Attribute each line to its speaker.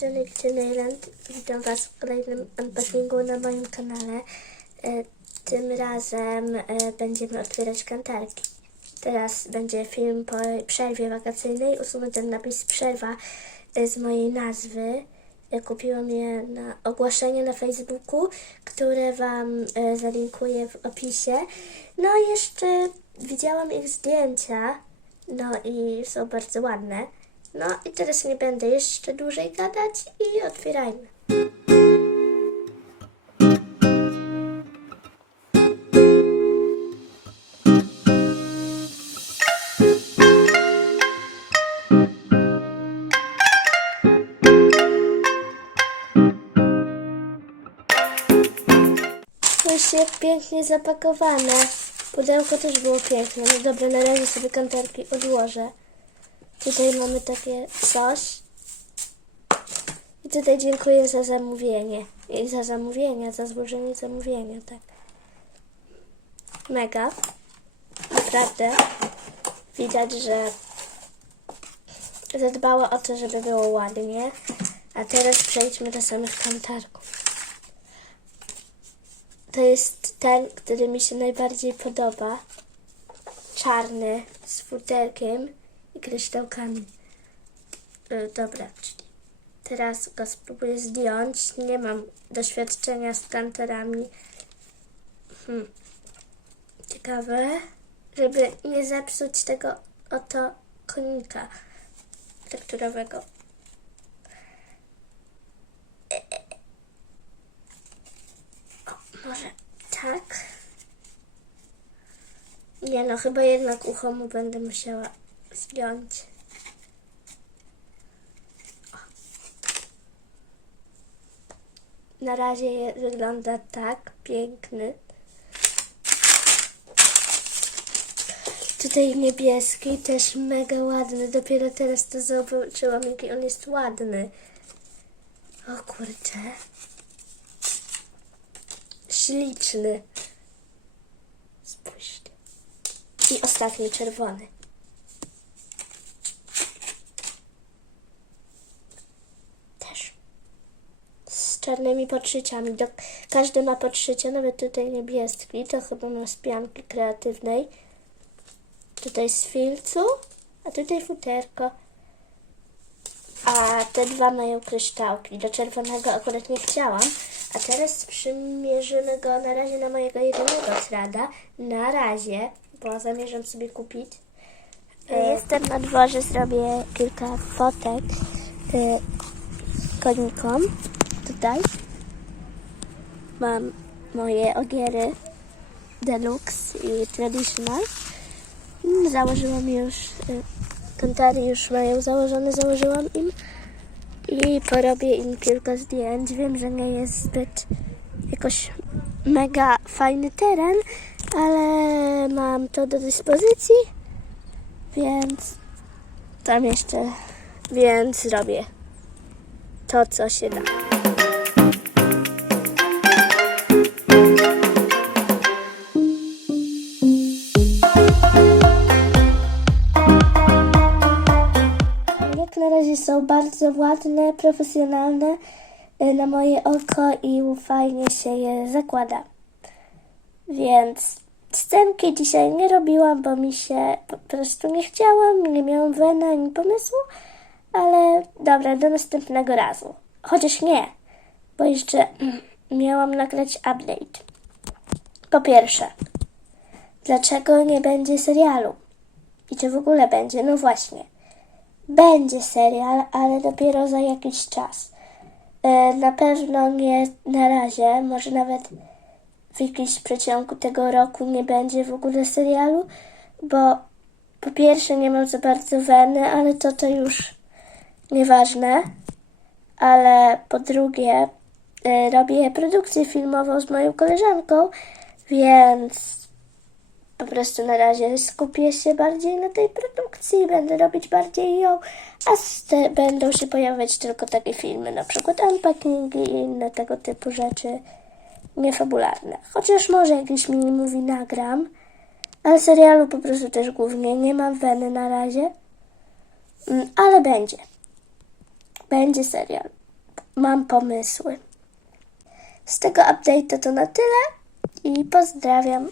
Speaker 1: Gdzienyland. Witam Was w kolejnym unpackingu na moim kanale. E, Tym razem e, będziemy otwierać kantarki. Teraz będzie film po przerwie wakacyjnej. Usunę ten napis przerwa e, z mojej nazwy. Kupiłam je na ogłoszenie na Facebooku, które Wam zalinkuję w opisie. No i jeszcze widziałam ich zdjęcia. No i są bardzo ładne. No i teraz nie będę jeszcze dłużej gadać i otwierajmy. Jak pięknie zapakowane. Pudełko też było piękne. No dobra, na razie sobie kantarki odłożę. Tutaj mamy takie coś. I tutaj dziękuję za zamówienie. I za zamówienia, za złożenie zamówienia, tak. Mega. Naprawdę. Widać, że zadbała o to, żeby było ładnie. A teraz przejdźmy do samych kantarków. To jest ten, który mi się najbardziej podoba. Czarny, z futerkiem i kryształkami. E, dobra, czyli teraz go spróbuję zdjąć. Nie mam doświadczenia z kantorami. Hmm. Ciekawe, żeby nie zepsuć tego oto konika tekturowego. O, może tak? Nie no, chyba jednak ucho mu będę musiała O. Na razie wygląda tak, piękny. Tutaj niebieski, też mega ładny. Dopiero teraz to zobaczyłam, jaki on jest ładny. O kurczę. Śliczny. Spójrzcie. I ostatni czerwony. Też. Z czarnymi podszyciami. Do, każdy ma podszycie, nawet tutaj niebieski. To chyba ma z pianki kreatywnej. Tutaj z filcu, a tutaj futerko. A te dwa mają kryształki. Do czerwonego akurat nie chciałam. A teraz przymierzymy go na razie na mojego jedynego trada. Na razie, bo zamierzam sobie kupić. E, Jestem na dworze, zrobię kilka fotek y, konikom. Tutaj mam moje ogiery deluxe i traditional. Założyłam już, y, kantary już mają założone, założyłam im i porobię im kilka zdjęć. Wiem, że nie jest zbyt jakoś mega fajny teren, ale mam to do dyspozycji, więc tam jeszcze, więc zrobię to, co się da. Razie są bardzo ładne, profesjonalne y, na moje oko i fajnie się je zakłada. Więc scenki dzisiaj nie robiłam, bo mi się po prostu nie chciałam, nie miałam weny ani pomysłu, ale dobra, do następnego razu. Chociaż nie, bo jeszcze miałam nagrać update. Po pierwsze, dlaczego nie będzie serialu? I czy w ogóle będzie? No właśnie. Będzie serial, ale dopiero za jakiś czas. E, Na pewno nie na razie, może nawet w jakimś przeciągu tego roku nie będzie w ogóle serialu, bo po pierwsze nie mam za bardzo weny, ale to to już nieważne. Ale po drugie e, robię produkcję filmową z moją koleżanką, więc po prostu na razie skupię się bardziej na tej produkcji, będę robić bardziej ją, a te, będą się pojawiać tylko takie filmy, na przykład unpackingi i inne tego typu rzeczy niefabularne. Chociaż może jakiś mini movie nagram, ale serialu po prostu też głównie nie mam weny na razie, Mm, ale będzie. Będzie serial. mam pomysły. Z tego update'u to na tyle i pozdrawiam.